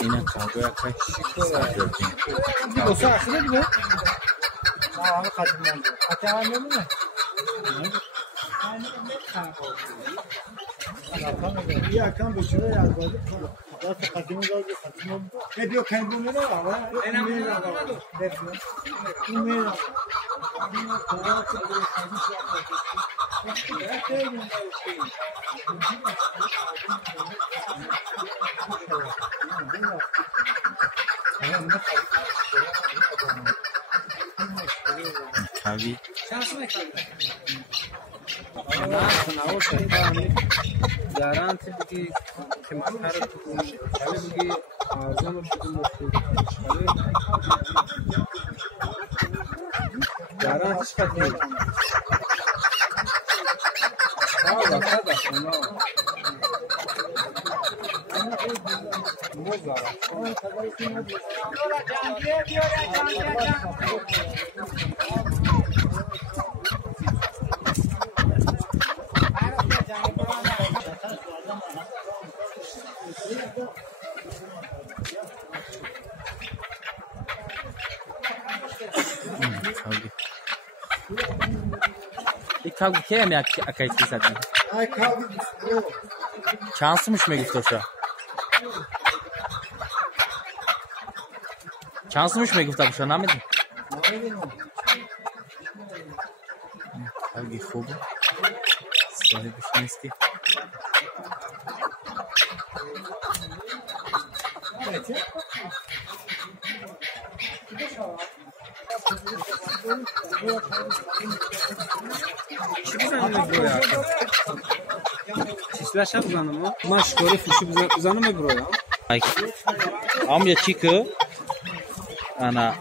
Yine kavga yaklaşık gördüm. O saçlı mı? Aa, kadınlar. Hatta ne mi? Ya kan bu şuraya yazdı. Zaten kadını da kadını. Ne diyor kendi ne var? Önemli ne var? Ne var? Tabii. Garanti bugün tematlar bugün ağzına garanti çıkartıyor. Sağ Bir kavga kere akayıtlı zaten. Ay kavga. Şansımış mı gitti o şu an? Şansımış mı gitti şu an Ahmet? Kavga خوبه. صاحبش نیستی. چی بزنیم برویا؟ چیزلاش هم بزنم ها؟ من شکاری فیشو بزنم برویا؟ Amca çıkı. Ana.